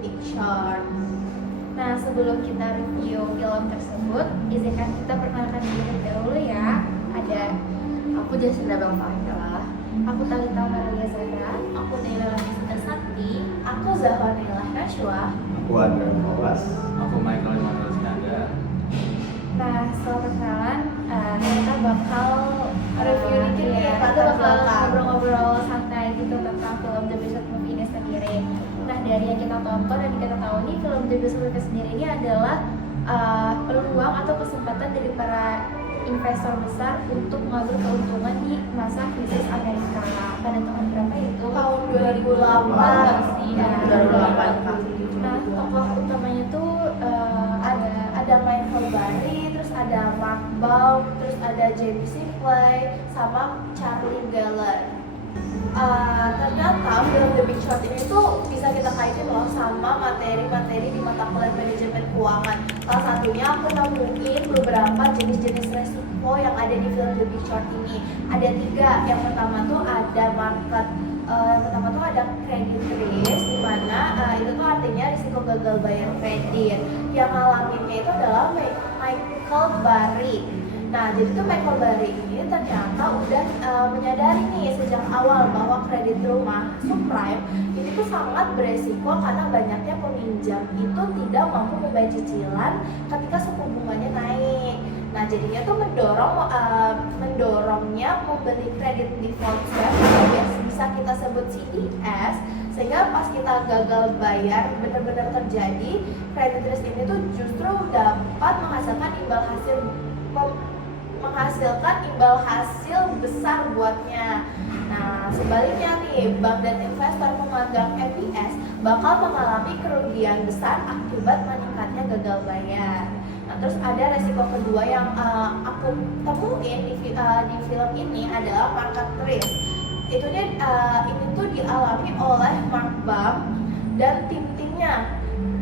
Big Short. Nah, sebelum kita review film tersebut, izinkan kita perkenalkan diri dahulu ya. Ada Aku Jacinda Belvahila. aku Talita Maria Zahra, Aku Naila Lasita Sakti. aku Zahra Nailah Nashwa. Aku Andrea Mawas. Aku Michael Emmanuel Sinanda. Nah, setelah perkenalan, kita bakal Review dikit nih, ya, kita latar bakal belakang. ngobrol-ngobrol santai gitu tentang film The Beast Movie ini sendiri. Nah, dari yang kita tonton dan kita tahu nih, film The Beast Movie sendiri ini adalah peluang atau kesempatan dari para investor besar untuk mengambil keuntungan di masa krisis Amerika. Pada tahun berapa itu? Tahun 2008 sih. ya. 2008 Kak. Nah, tokoh utamanya tuh Ada Michael Burry, terus ada Mark Baum, terus ada Jamie Simplay, sama Charlie Geller. Ternyata film The Big Short ini tuh bisa kita kaitin loh sama materi-materi di mata kuliah manajemen keuangan. Salah satunya aku nemuin beberapa jenis-jenis resiko yang ada di film The Big Short ini. Ada 3. Yang pertama tuh ada market. Yang pertama tuh ada credit risk, di mana itu tuh artinya risiko gagal bayar kredit. Yang ngalaminnya itu adalah Michael Burry. Nah, jadi tuh Michael Burry ini ternyata udah menyadari nih sejak awal bahwa kredit rumah subprime ini tuh sangat beresiko karena banyaknya peminjam itu tidak mampu membayar cicilan ketika suku bunganya naik. Nah, jadinya tuh mendorongnya membeli kredit default swap atau yang bisa kita sebut CDS, sehingga pas kita gagal bayar benar-benar terjadi, kredit risk ini tuh justru dapat menghasilkan imbal hasil besar buatnya. Nah, sebaliknya nih, bank dan investor pemegang MBS bakal mengalami kerugian besar akibat meningkatnya gagal bayar. Nah, terus ada resiko kedua yang aku temuin di film ini adalah market risk. Ini tuh dialami oleh Mark Baum dan tim-timnya.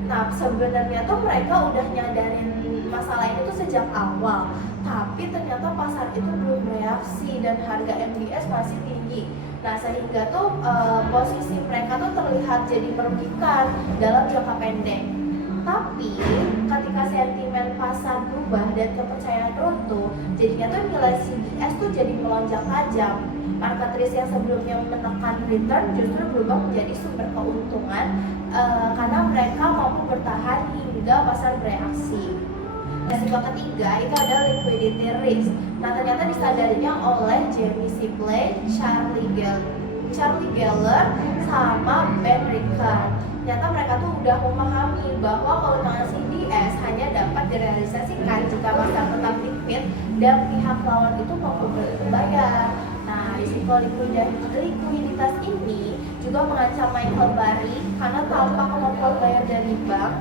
Nah, sebenarnya tuh mereka udah nyadarin masalah ini tuh sejak awal, tapi ternyata pasar itu belum bereaksi dan harga MBS masih tinggi. Nah, sehingga tuh posisi mereka tuh terlihat jadi merugikan dalam jangka pendek. Tapi ketika sentimen pasar berubah dan kepercayaan runtuh, jadinya tuh nilai CDS tuh jadi melonjak tajam. Market risk yang sebelumnya menekan return justru berubah menjadi sumber keuntungan karena mereka mampu bertahan hingga pasar bereaksi. Resiko ketiga itu adalah liquidity risk. Nah, ternyata disadarinya oleh Jamie Simplay, Charlie Geller, sama Ben Ricard. Ternyata mereka tuh udah memahami bahwa keuntungan CDS hanya dapat direalisasikan jika pasar tetap liquid dan pihak lawan itu mampu berbayar. Nah, risiko likuiditas ini juga mengancam Michael Burry karena tanpa kemampuan bayar dari bank,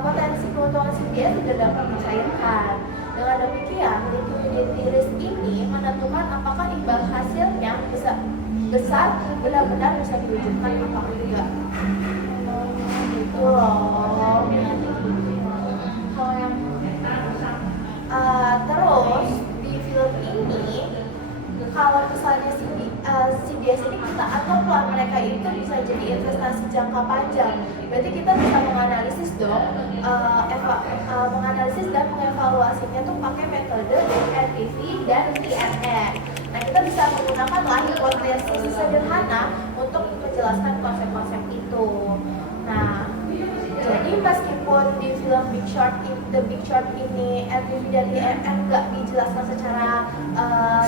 potensi keuntungan CDS tidak dapat dicairkan. Dengan demikian, liquidity risk ini menentukan apakah imbal hasilnya besar benar-benar bisa diwujudkan atau enggak. Gitu loh. kalau yang Terus di film ini, kalau misalnya CDS ini kita anggaplah mereka itu bisa jadi investasi jangka panjang, berarti kita bisa menganalisis dong, menganalisis dan mengevaluasinya tuh pakai metode NPV dan PNN. Nah, kita bisa menggunakan hipotesis sederhana untuk menjelaskan konsep-konsep itu. Nah, jadi meskipun di film The Big Short ini NPV dan PNN nggak dijelaskan secara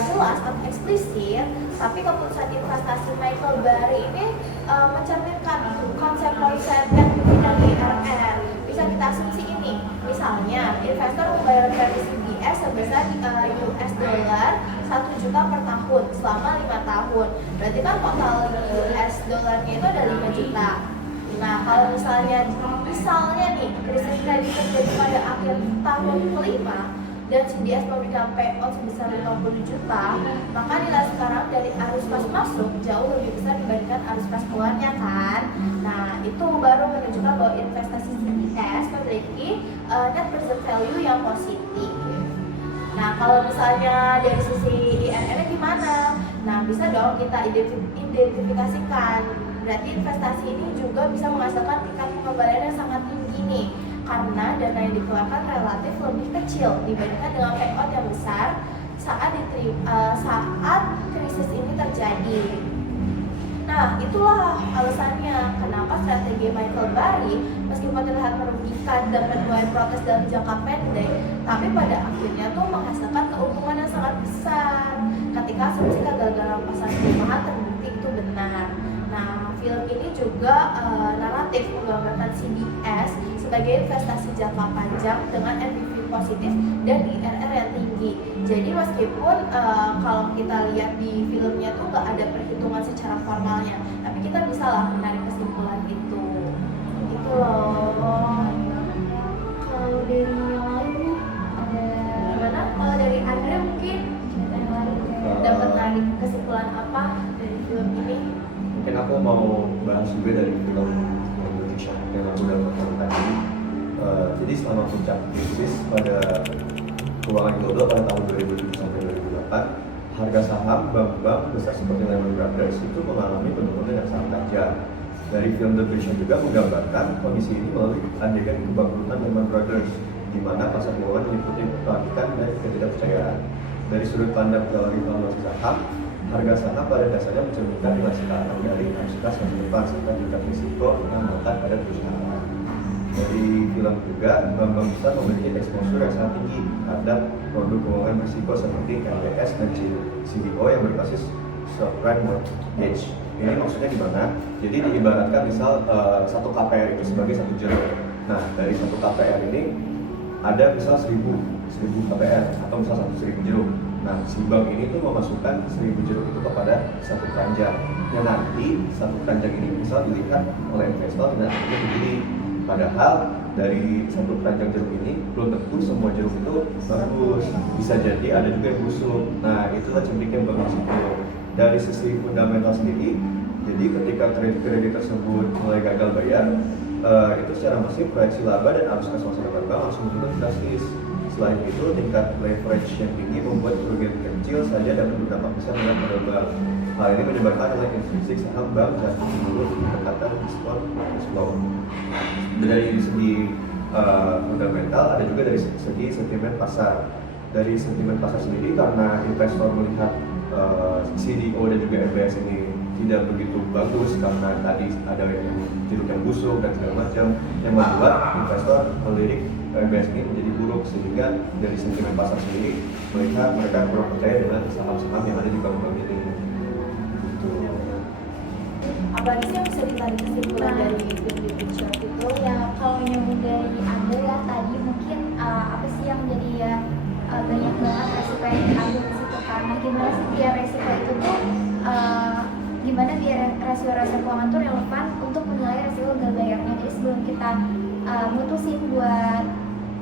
jelas atau eksplisit, tapi keputusan investasi Michael Burry ini mencerminkan konsep-konsep NPV dan PNN. Bisa kita asumsi ini, misalnya investor membayar kredit CDS sebesar US dollar 1 juta per tahun selama 5 tahun. Berarti kan total US dollarnya itu ada 5 juta. Nah, kalau misalnya nih krisis kredit terjadi pada akhir tahun kelima dan CDS memberikan payout sebesar 50 juta, maka nilai sekarang dari arus kas masuk jauh lebih besar dibandingkan arus kas keluarnya kan. Nah, itu baru menunjukkan bahwa investasi CDS memiliki net present value yang positif. Nah, kalau misalnya dari sisi IRR gimana? Nah, bisa dong kita identifikasikan berarti investasi ini juga bisa menghasilkan tingkat pengembalian yang sangat tinggi nih, karena dana yang dikeluarkan relatif lebih kecil dibandingkan dengan payout yang besar saat krisis ini terjadi. Nah, itulah alasannya kenapa strategi Michael Burry meskipun terlihat merugikan dan menuai protes dalam jangka pendek, tapi pada akhirnya tuh menghasilkan keuntungan yang sangat besar ketika asumsi kegagalan pasar perumahan terbukti itu benar. Nah, film ini juga naratif menggambarkan CDS sebagai investasi jangka panjang dengan NPV positif dan IRR yang tinggi. Jadi meskipun kalau kita lihat di filmnya tuh nggak ada perhitungan secara formalnya, tapi kita bisa lah menarik kesimpulan itu. Itu loh. Kalau dari yang lain nih ada Gimana? Kalau dari Andre mungkin cerita yang lain ya? dapat menarik kesimpulan apa dari film ini? Mungkin aku mau bahas juga dari film Indonesia yang aku dapatkan tadi. Jadi selama puncak krisis pada keuangan global pada tahun 2007 sampai 2008, harga saham bank-bank besar seperti Lehman Brothers itu mengalami penurunan yang sangat tajam. Dari film The Vision juga menggambarkan kondisi ini melalui adegan kebangkrutan Lehman Brothers, di mana pasar keuangan meliputi kepanikan dan ketidakpercayaan. Dari sudut pandang teori valuasi saham, harga saham pada dasarnya mencerminkan nilai sekarang dari kapasitas masa depan serta tingkat risiko yang melekat pada perusahaan. Dari film juga, bank-bank besar memiliki exposure yang sangat tinggi terhadap produk keuangan risiko seperti MBS dan CDO yang berbasis subprime mortgage. Ini maksudnya gimana? Jadi diibaratkan misal satu KPR itu sebagai satu jeruk. Nah, dari satu KPR ini ada misal 1000 KPR atau misal 1.000 jeruk. Nah, si bank ini tuh memasukkan 1000 jeruk itu kepada satu keranjang. Yang nanti satu keranjang ini misal dilihat oleh investor dan akhirnya dibeli. Padahal dari satu keranjang jeruk ini belum tentu semua jeruk itu bagus, bisa jadi ada juga yang busuk. Nah, itulah cerminnya bank risiko. Dari sisi fundamental sendiri, jadi ketika kredit tersebut mulai gagal bayar, itu secara masif proyeksi laba dan arus kas masa depan bank langsung turun drastis. Selain itu, tingkat leverage yang tinggi membuat kerugian kecil saja dapat berdampak besar pada bank. Hal ini menyebabkan nilai intrinsik saham bank dan menurut pendekatan diskon cash flow. Dari segi fundamental, ada juga dari segi sentimen pasar. Dari sentimen pasar sendiri, karena investor melihat CDO dan juga MBS ini tidak begitu bagus karena tadi ada yang jeruk yang busuk dan segala macam, yang membuat investor melirik MBS ini menjadi buruk, sehingga dari sentimen pasar sendiri mereka kurang percaya dengan saham-saham yang ada di bank-bank ini. Apalagi sih yang bisa ditarik kesimpulan dari film The Picture itu? ya kalau nyambung dari Anda ya tadi mungkin apa sih yang jadi ya banyak banget resiko yang diambil di situ kan. Nah, gimana sih biar resiko itu tuh gimana biar rasio-rasio keuangan tuh relevan untuk menilai resiko gagal bayarnya. Jadi sebelum kita mutusin buat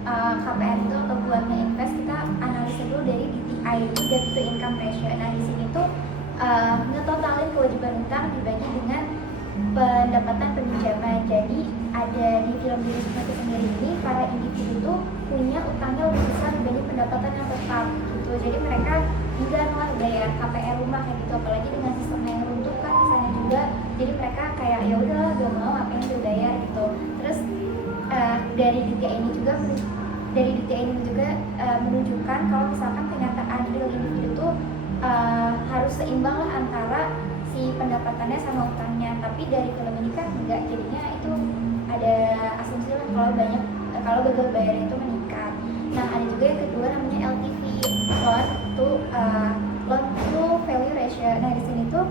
KPR itu atau buat nge-invest, kita analisa dulu dari DTI itu, debt to income ratio. Nah, di sini tuh ngetotalin kewajiban utang dibagi dengan pendapatan peminjaman. Jadi ada di film diri sendiri ini, para individu itu punya utangnya lebih besar dibanding pendapatan yang tetap gitu. Jadi mereka enggan lah bayar KPR rumah kayak gitu, apalagi dengan sistem yang runtuh kan misalnya juga. Jadi mereka kayak ya udahlah gak mau apa yang dibayar gitu. Terus dari DTI ini juga menunjukkan kalau misalkan kenyataan real individu itu harus seimbang lah antara si pendapatannya sama utangnya. Tapi dari film ini kan enggak, jadinya itu ada asumsi lah kalau gagal bayar itu meningkat. Nah, ada juga yang kedua namanya LTV, loan to value ratio. Nah, di sini tuh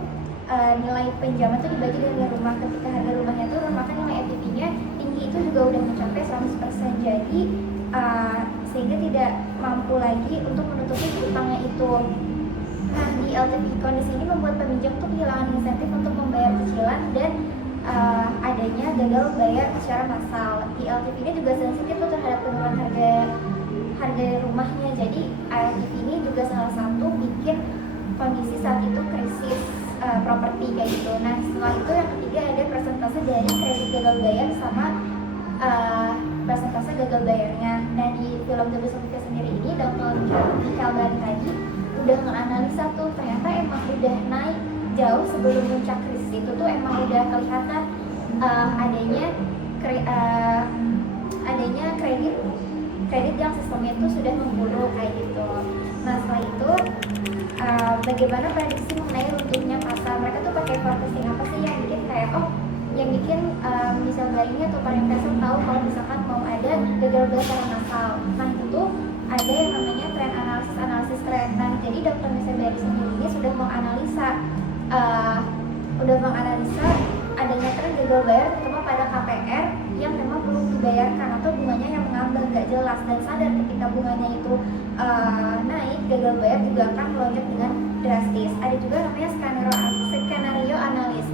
nilai pinjaman tuh dibagi dengan rumah. Ketika harga rumahnya turun, maka nilai LTV-nya tinggi itu juga udah mencapai 100%. Jadi sehingga tidak mampu lagi untuk menutupi utangnya itu. Nah, di LTV kondisi ini membuat peminjam tuh kehilangan insentif untuk membayar cicilan dan adanya gagal bayar secara massal. Di LTV ini juga sensitif tuh terhadap penurunan harga rumahnya. Jadi LTV ini juga salah satu bikin kondisi saat itu krisis properti kayak gitu. Nah, setelah itu yang ketiga ada persentase dari kredit gagal bayar sama persentase gagal bayarnya. Nah, di film The Business sendiri ini Dr. Calvary tadi udah ngeanalisa tuh, ternyata emang udah naik jauh sebelum puncak krisis situ tuh emang udah kelihatan adanya kredit yang sistemnya itu sudah memburuk kayak gitu. Nah setelah itu bagaimana prediksi mengenai runtuhnya pasar? Mereka tuh pakai forecasting apa sih yang bikin kayak misalnya ini atau para investor tahu kalau misalkan mau ada gagal bayar secara massal. Nah itu tuh ada yang namanya trend analisis tren. Nah jadi Dr. Misalnya sendiri ini sudah menganalisa adanya tren gagal bayar terutama pada KPR yang memang belum dibayarkan atau bunganya yang mengambang nggak jelas, dan sadar ketika bunganya itu naik, gagal bayar juga akan melonjak dengan drastis. Ada juga namanya skenario analis.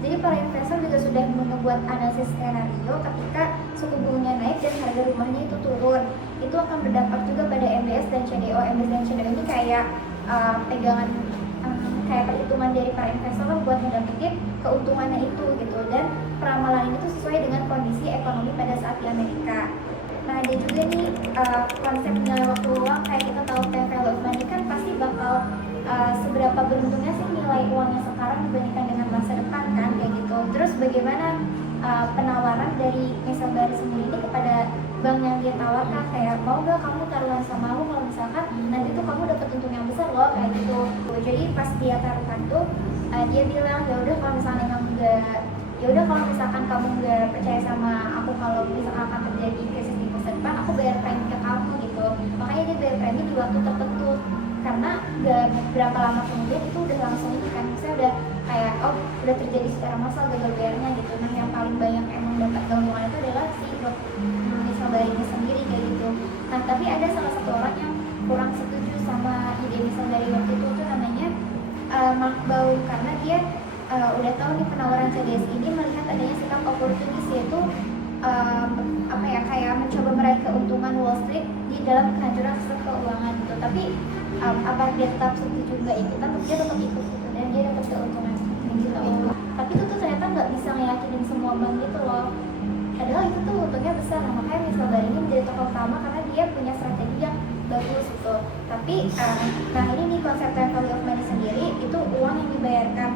Jadi para investor juga sudah membuat analisis skenario ketika suku bunganya naik dan harga rumahnya itu turun. Itu akan berdampak juga pada MBS dan CDO. MBS dan CDO ini kayak pegangan kayak perhitungan dari para investor kan buat ngedapetin keuntungannya itu gitu, dan peramalan ini tuh sesuai dengan kondisi ekonomi pada saat di Amerika. Nah ada juga nih konsep nilai waktu uang, kayak kita tahu value of money kan pasti bakal seberapa beruntungnya sih nilai uangnya sekarang dibandingkan dengan masa depan kan kayak gitu. Terus bagaimana penawaran dari Misalnya sendiri ini kepada bank yang dia tawarkan, kayak mau gak kamu taruhan sama aku kalau misalkan nanti tuh kamu dapat untung yang besar loh kayak gitu. Jadi pas dia taruhan tuh dia bilang ya udah kalau misalkan kamu nggak percaya sama aku kalau misalkan akan terjadi krisis di masa depan, aku bayar premi ke kamu gitu. Makanya dia bayar premi di waktu tertentu, karena gak berapa lama kemudian itu udah langsung itu kan, misalnya udah kayak udah terjadi secara massal gagal bayarnya gitu. Nah yang paling banyak emang dapat keuntungan itu adalah si Misalnya ini sendiri kayak gitu. Nah tapi ada salah satu orang yang kurang setuju sama ide Misalnya dari waktu itu tuh namanya Mark Baum, karena dia udah tahu nih penawaran CDS ini melihat adanya sikap oportunis, yaitu kayak mencoba meraih keuntungan Wall Street di dalam kehancuran sistem keuangan gitu. Tapi apa dia tetap setuju nggak ikutan, dia tetap ikut gitu, dan dia dapat keuntungan gitu. Tapi itu tuh ternyata nggak bisa ngeyakinin semua bank gitu loh, padahal itu tuh untungnya besar. Nah, makanya Misalnya ini menjadi tokoh utama karena dia punya strategi yang bagus gitu. Tapi nah ini nih konsep value of money sendiri, itu uang yang dibayarkan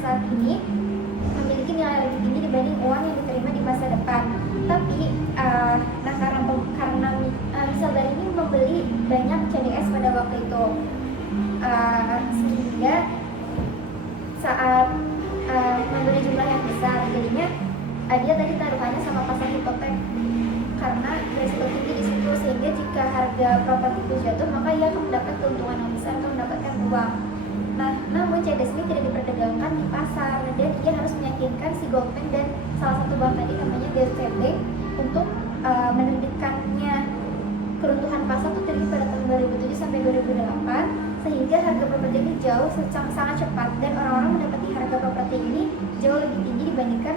saat ini memiliki nilai lebih tinggi dibanding uang yang diterima di masa depan. Tapi karena Misalnya ini membeli banyak CDS pada waktu itu, sehingga saat membeli jumlah yang besar, jadinya dia tadi taruhannya sama pasar hipotek karena risiko tinggi di situ, sehingga jika harga properti itu jatuh maka ia akan mendapat keuntungan yang besar atau mendapatkan uang. Nah, namun CDS ini tidak diperdagangkan di pasar, dan dia harus meyakinkan si Goldman dan salah satu bank tadi namanya Deutsche Bank untuk menerbitkannya. Keruntuhan pasar itu terjadi pada tahun 2007 sampai 2008, sehingga harga properti ini sangat cepat, dan orang-orang mendapati harga properti ini jauh lebih tinggi dibandingkan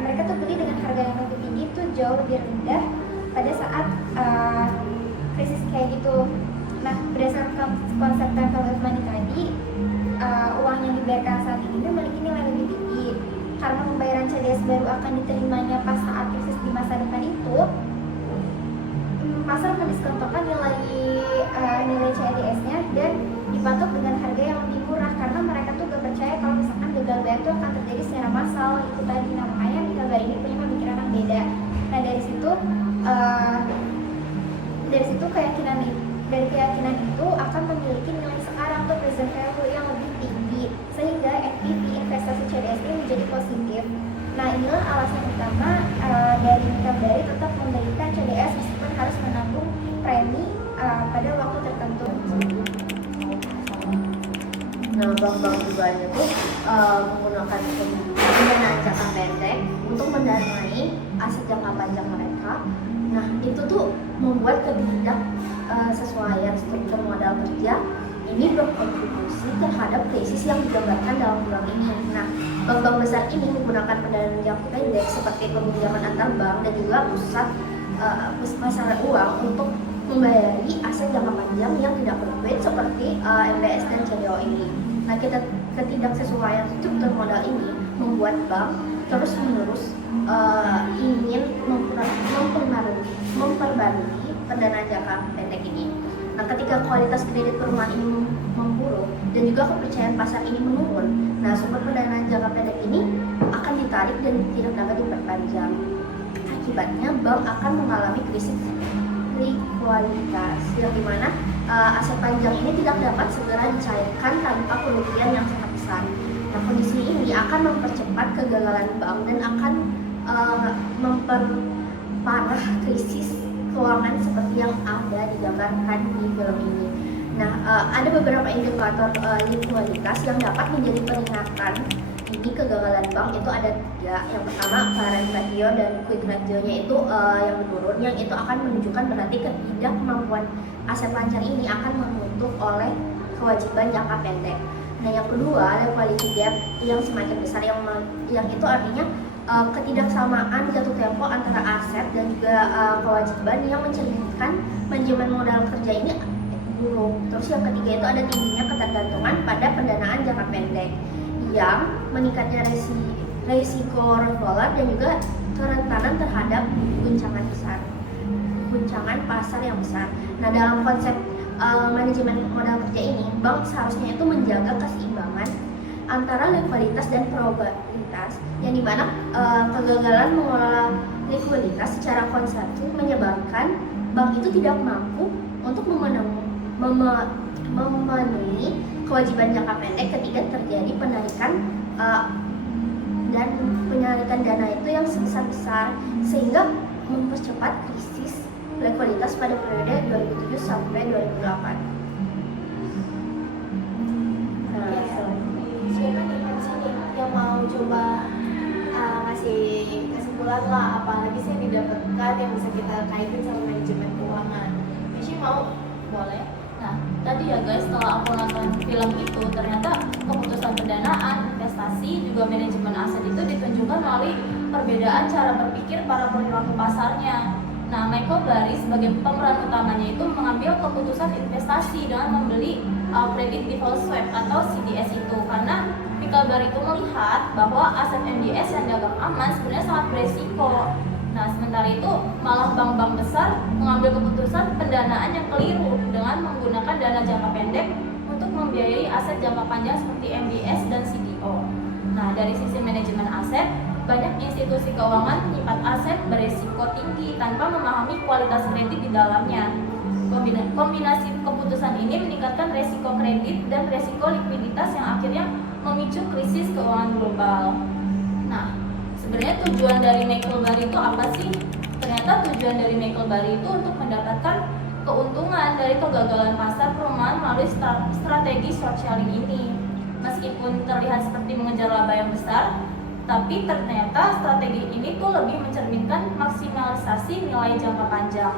mereka tuh beli dengan harga yang lebih tinggi itu jauh lebih rendah pada saat krisis kayak gitu. Nah, berdasarkan konsep value of money tadi, uang yang dibayarkan saat ini memiliki nilai lebih tinggi. Karena pembayaran CDS baru akan diterimanya pas saat krisis di masa depan itu, pasar mendiskontokan nilai CDS-nya dan dipatok dengan harga yang lebih murah, karena mereka tuh gak percaya kalau misalkan gagal bayar itu akan terjadi secara massal itu tadi. Nah, makanya Misalnya ini punya pemikiran yang beda. Nah dari situ keyakinan itu akan memiliki nilai sekarang atau present value yang lebih tinggi, sehingga NPV investasi CDS ini menjadi positif. Nah inilah alasan utama dari Misalnya tetap memberikan CDS meskipun harus menanggung premi pada waktu tertentu. Nah, bank-bank juga itu menggunakan pendanaan jangka pendek untuk mendanai aset jangka panjang mereka. Nah, itu tuh membuat ketidaksesuaian struktur modal kerja ini berkontribusi terhadap krisis yang digambarkan dalam bulan ini. Nah, bank-bank besar ini menggunakan pendanaan jangka pendek seperti peminjaman antar bank dan juga pusat masalah uang untuk membayari aset jangka panjang yang tidak liquid seperti MBS dan CDO ini. Nah, ketidaksesuaian struktur modal ini membuat bank terus-menerus ingin memperbarui pendanaan jangka pendek ini. Nah, Nah, ketika kualitas kredit perumahan ini memburuk dan juga kepercayaan pasar ini menurun, nah sumber pendanaan jangka pendek ini akan ditarik dan tidak dapat diperpanjang. Akibatnya bank akan mengalami krisis likuiditas, yang dimana aset panjang ini tidak dapat segera dicairkan tanpa kerugian yang sangat besar. Nah, kondisi ini akan mempercepat kegagalan bank dan akan memperparah krisis keuangan seperti yang ada digambarkan di film ini. Nah, ada beberapa indikator likuiditas yang dapat menjadi peringatan ini kegagalan bank. Itu ada 3. Yang pertama, current ratio dan quick ratio-nya itu yang menurun, yang itu akan menunjukkan berarti ketidakmampuan aset panjang ini akan menutup oleh kewajiban jangka pendek. Nah, yang kedua, liquidity gap yang semakin besar, yang itu artinya ketidaksamaan jatuh tempo antara aset dan juga kewajiban yang mencerminkan manajemen modal kerja ini buruk. Terus yang ketiga itu ada tingginya ketergantungan pada pendanaan jangka pendek yang meningkatnya resiko revolver dan juga kerentanan terhadap guncangan pasar yang besar. Nah, dalam konsep manajemen modal kerja ini, bank seharusnya itu menjaga keseimbangan antara likuiditas dan probabilitas, yang dimana kegagalan mengelola likuiditas secara konservatif menyebabkan bank itu tidak mampu untuk memenuhi kewajiban jangka pendek ketika terjadi penarikan dan penyalikan dana itu yang sebesar-besar, sehingga mempercepat krisis likuiditas pada periode 2007 sampai 2008. Siapa nih kan sini yang mau coba ngasih kesimpulan lah, apalagi sih yang didapatkan yang bisa kita kaitin sama manajemen keuangan. Michi mau? Boleh. Nah, tadi ya guys, setelah aku nonton film itu, ternyata keputusan pendanaan, investasi, juga manajemen aset itu ditunjukkan melalui perbedaan cara berpikir para perilaku pasarnya. Nah, Michael Burry sebagai pemeran utamanya itu mengambil keputusan investasi dengan membeli credit default swap atau CDS itu, karena Michael Burry itu melihat bahwa aset MBS yang dagang aman sebenarnya sangat beresiko. Nah, sementara itu malah bank-bank besar mengambil keputusan pendanaan yang keliru dengan menggunakan dana jangka pendek untuk membiayai aset jangka panjang seperti MBS dan CDO. Nah, dari sisi manajemen aset, banyak institusi keuangan menyimpan aset beresiko tinggi tanpa memahami kualitas kredit di dalamnya. Kombinasi keputusan ini meningkatkan resiko kredit dan resiko likuiditas yang akhirnya memicu krisis keuangan global. Nah, sebenarnya tujuan dari Michael Burry itu apa sih? Ternyata tujuan dari Michael Burry itu untuk mendapatkan keuntungan dari kegagalan pasar perumahan melalui strategi short selling ini. Meskipun terlihat seperti mengejar laba yang besar, tapi ternyata strategi ini tuh lebih mencerminkan maksimalisasi nilai jangka panjang.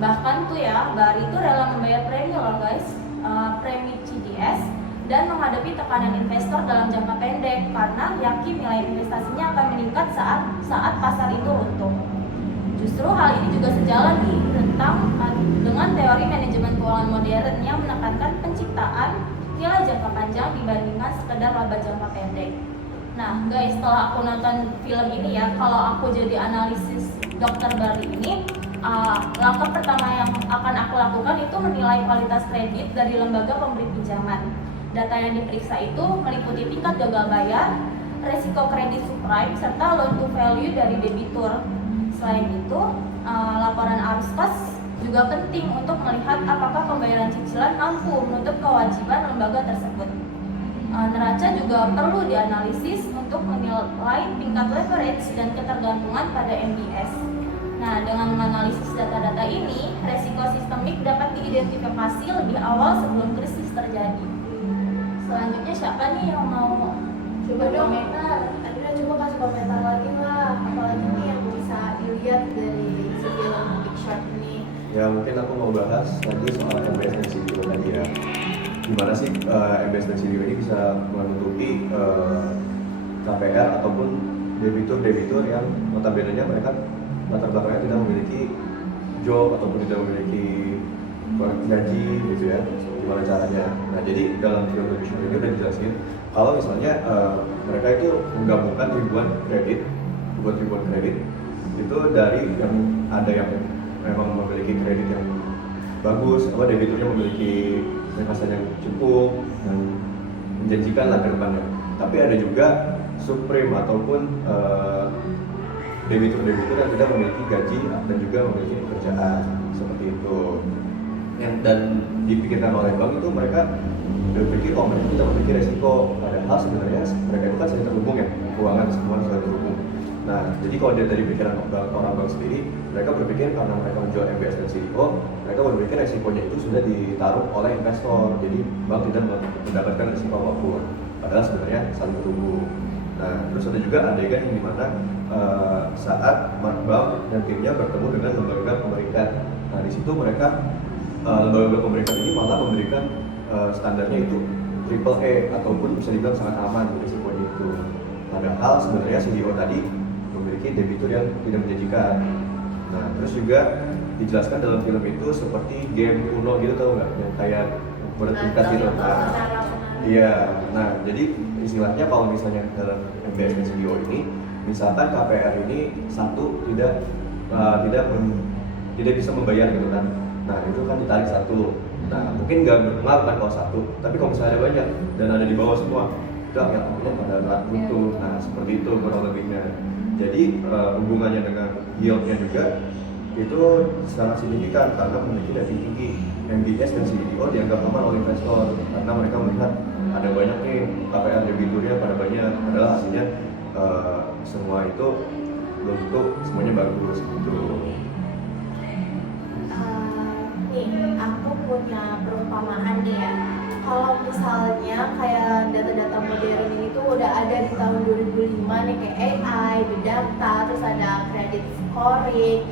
Bahkan tuh ya, Burry itu rela membayar premi loh guys, premi CDS, dan menghadapi tekanan investor dalam jangka pendek karena yakin nilai investasinya akan meningkat saat pasar itu runtuh. Justru hal ini juga sejalan nih dengan teori manajemen keuangan modern yang menekankan penciptaan nilai jangka panjang dibandingkan sekedar laba jangka pendek. Nah guys, setelah aku nonton film ini ya, kalau aku jadi analisis Dr. Burry ini, langkah pertama yang akan aku lakukan itu menilai kualitas kredit dari lembaga pemberi pinjaman. Data yang diperiksa itu meliputi tingkat gagal bayar, resiko kredit subprime, serta loan to value dari debitur. Selain itu, laporan arus kas juga penting untuk melihat apakah pembayaran cicilan mampu menutup kewajiban lembaga tersebut. Neraca juga perlu dianalisis untuk menilai tingkat leverage dan ketergantungan pada MBS. Nah, dengan menganalisis data-data ini, resiko sistemik dapat diidentifikasi lebih awal sebelum krisis terjadi. Selanjutnya siapa nih yang mau Coba dong, Adina coba kasih komentar lagi lah, apalagi nih yang bisa dilihat dari si film Big Short ini. Ya mungkin aku mau bahas tadi soal MBS dan CDO tadi ya. Gimana sih MBS dan CDO ini bisa menutupi KPR ataupun debitur-debitur yang notabene-nya mereka latar belakangnya tidak memiliki job ataupun tidak memiliki gaji gitu ya. Gimana caranya? Nah jadi dalam film Indonesia ini udah dijelasin kalau misalnya mereka itu menggabungkan ribuan kredit itu dari yang ada yang memang memiliki kredit yang bagus, debiturnya memiliki penghasilan yang cukup dan menjanjikan lah ke depannya. Tapi ada juga subprime ataupun debitur-debitur yang tidak memiliki gaji dan juga memiliki pekerjaan seperti itu. Dan dipikirkan oleh bank itu mereka berpikir mereka tidak memiliki resiko, padahal sebenarnya mereka itu kan saling terhubung ya, keuangan semua saling terhubung. Nah, jadi kalau dari pikiran orang bank sendiri, mereka berpikir karena mereka menjual MBS dan CDO, mereka berpikir resikonya itu sudah ditaruh oleh investor, jadi bank tidak mendapatkan resiko apapun, padahal sebenarnya saling terhubung. Nah, terus ada juga adegan yang dimana saat Mark Baum dan timnya bertemu dengan lembaga pemerintah. Nah, di situ mereka lembaga pemerintah ini malah memberikan standarnya itu triple A ataupun bisa dibilang sangat aman risikonya itu. Padahal sebenarnya CDO tadi memiliki debitur yang tidak menjanjikan. Nah, terus juga dijelaskan dalam film itu seperti game Uno gitu, tau nggak? Yang kayak bertingkat gitu. Iya. Nah, jadi istilahnya kalau misalnya dalam MBS dan CDO ini, misalkan KPR ini satu tidak bisa membayar gitu kan. Nah, itu kan ditarik satu. Nah, mungkin nggak berpengaruh kan kalau satu, tapi kalau misalnya ada banyak dan ada di bawah semua, itu akhirnya pada berat butuh. Nah, seperti itu kurang lebihnya. Jadi hubungannya dengan yieldnya juga itu sangat signifikan karena memiliki rating tinggi. MBS dan CDO dianggap aman oleh investor karena mereka melihat ada banyak nih KPR debiturnya pada banyak, padahal hasilnya semua itu belum tentu semuanya bagus gitu. Nih, aku punya perumpamaan nih ya. Kalau misalnya kayak data-data modern ini tuh udah ada di tahun 2005 nih, kayak AI, big data, terus ada credit scoring.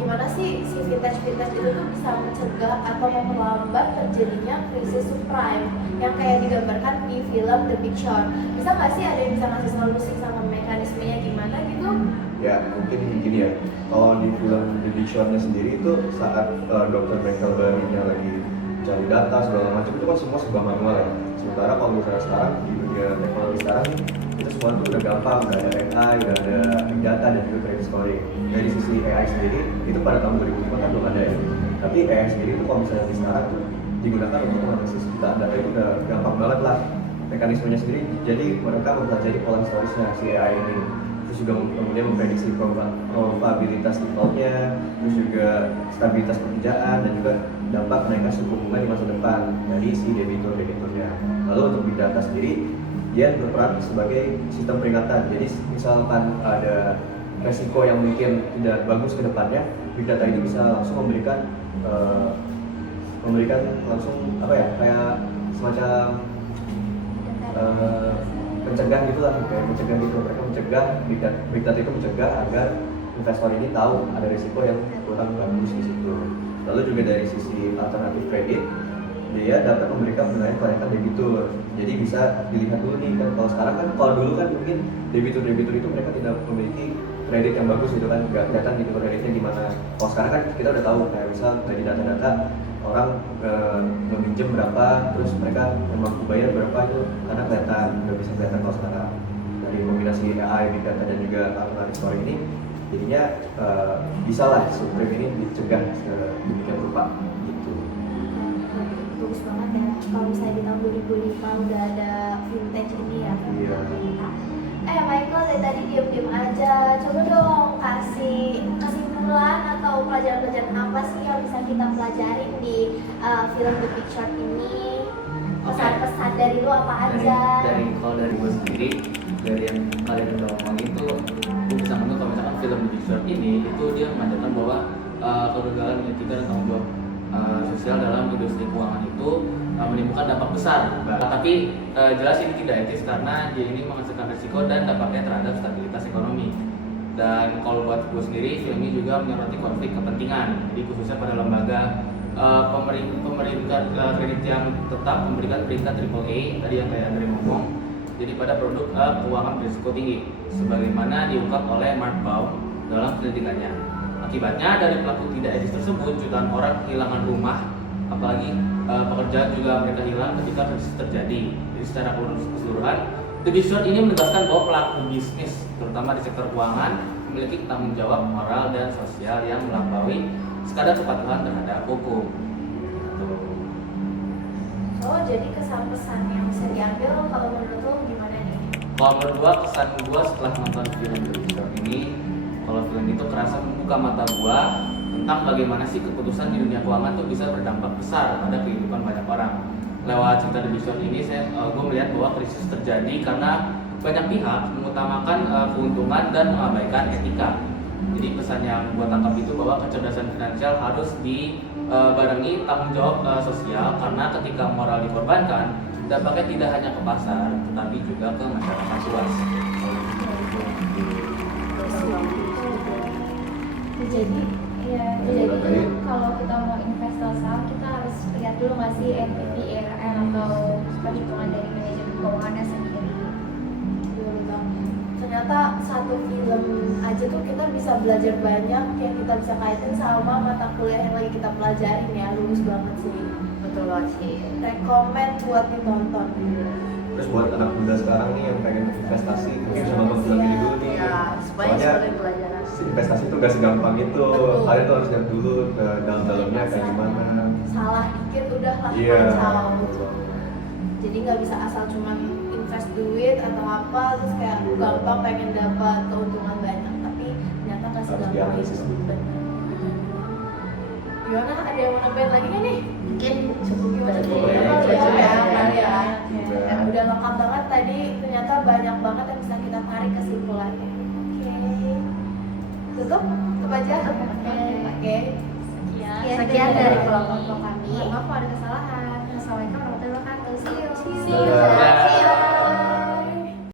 Gimana sih si vintage itu tuh bisa mencegah atau memperlambat terjadinya krisis subprime yang kayak digambarkan di film The Big Short? Bisa nggak sih ada yang bisa ngasih solusi sama mekanismenya gimana gitu? Ya, mungkin gini ya. Kalau di film The Big Short-nya sendiri itu saat Dr. Michael Barry-nya lagi cari data segala macam, itu kan semua serba manual ya. Sementara kalau misalnya sekarang di dunia teknologi sekarang itu semua tuh udah gampang, udah ada AI, udah ada big data dan juga credit scoring. Dari sisi AI sendiri itu pada tahun 2005 kan belum ada ya. Tapi AI sendiri itu kalau misalnya di sekarang tuh digunakan untuk menganalisis data itu udah gampang banget lah mekanismenya sendiri. Jadi mereka mempelajari pola historisnya si AI ini, terus juga kemudian memprediksi probabilitas defaultnya, terus juga stabilitas pekerjaan dan juga dampak kenaikan suku bunga di masa depan dari si debiturnya. Lalu untuk big data sendiri, dia berperan sebagai sistem peringatan. Jadi misalkan ada resiko yang mungkin tidak bagus ke depannya, big data ini bisa langsung memberikan langsung kayak semacam mencegah gitulah, kayak mencegah gitu. Mereka mencegah big data itu mencegah agar investor ini tahu ada risiko yang kurang bagus di situ. Lalu juga dari sisi alternatif kredit, dia dapat memberikan penilaian kelayakan debitur. Jadi bisa dilihat dulu nih kan, kalau sekarang kan, kalau dulu kan mungkin debitur itu mereka tidak memiliki kredit yang bagus gitu kan, nggak kelihatan gitu kreditnya gimana. Kalau sekarang kan kita udah tahu, kayak misal dari data-data orang meminjam berapa, terus mereka mampu bayar berapa itu karena kelihatan, udah bisa kelihatan kalau sekarang. Dari kombinasi AI, big data dan juga alternatif scoring ini, jadinya bisa lah subprime ini dicegah sedemikian rupa gitu. Bagus banget ya kalau misalnya di tahun 2005 udah ada vintage ini ya. Iya. Michael dari tadi diem aja, coba dong kasih kesimpulan atau pelajaran-pelajaran apa sih yang bisa kita pelajarin di film The Big Short ini? Pesan-pesan dari lu apa aja? Kalau dari gue sendiri, dari yang kalian udah ngomong itu, gue bisa ngomong kalau misalkan film The Big Short ini itu dia mengajarkan bahwa kegagalan etika dan tanggung jawab sosial dalam industri keuangan itu menimbulkan dampak besar. Tapi jelas ini tidak etis karena dia ini menghasilkan risiko dan dampaknya terhadap stabilitas ekonomi. Dan kalau buat gue sendiri, film ini juga menyoroti konflik kepentingan, jadi khususnya pada lembaga pemerintah kredit yang tetap memberikan peringkat AAA tadi yang kayak Andre ngomong, jadi pada produk keuangan berisiko tinggi, sebagaimana diungkap oleh Mark Baum dalam penelitiannya. Akibatnya dari pelaku tidak etis tersebut, jutaan orang kehilangan rumah, apalagi pekerjaan juga mereka hilang ketika krisis terjadi. Jadi secara keseluruhan, The Big Short ini menegaskan bahwa pelaku bisnis, terutama di sektor keuangan, memiliki tanggung jawab moral dan sosial yang melampaui sekadar kepatuhan terhadap hukum. Gitu. Oh, jadi kesan pesan yang bisa diambil kalau menurut lo gimana nih? Kalau menurut gua, kesan gua setelah nonton film The Big Short ini, kalau film itu kerasa membuka mata gua tentang bagaimana sih keputusan di dunia keuangan tuh bisa berdampak besar pada kehidupan banyak orang. Lewat cerita The Big Short ini, gua melihat bahwa krisis terjadi karena banyak pihak mengutamakan keuntungan dan mengabaikan etika. Jadi pesan yang gua tangkap itu bahwa kecerdasan finansial harus dibarengi tanggung jawab sosial, karena ketika moral dikorbankan, dampaknya tidak hanya ke pasar, tetapi juga ke masyarakat luas. Jadi jadi kalau kita mau investasi saham, kita harus lihat dulu nggak sih NPV/RR atau perhitungan dari manajemen keuangannya sendiri. Betul banget. Ternyata satu film aja tuh kita bisa belajar banyak yang kita bisa kaitin sama mata kuliah yang lagi kita pelajarin ya. Lulus banget sih. Betul banget sih. Rekomen buat ditonton. Terus buat anak muda sekarang nih yang pengen investasi, mungkin bisa nonton film ini dulu nih. Ya, supaya Soalnya sebagai pelajaran. investasi itu gak segampang itu. Betul. Kalian tuh harus lihat dulu ke dalam-dalamnya kayak gimana. Salah dikit udah lah Iya. kacau. Jadi nggak bisa asal cuman invest duit atau apa terus kayak gampang pengen dapat keuntungan banyak, tapi ternyata nggak Harus segampang dianalisis itu. dulu. Benar. Gimana, ada yang mau nambahin lagi nggak nih? Mungkin cukup Gimana dari nih? Boleh. Ya. Udah. Udah lengkap banget tadi, ternyata banyak banget yang bisa kita tarik kesimpulannya. Oke. Tutup aja. Oke. Sekian dari kelompok kami. Mohon maaf kalau ada kesalahan. Assalamualaikum warahmatullahi wabarakatuh. See you. See you.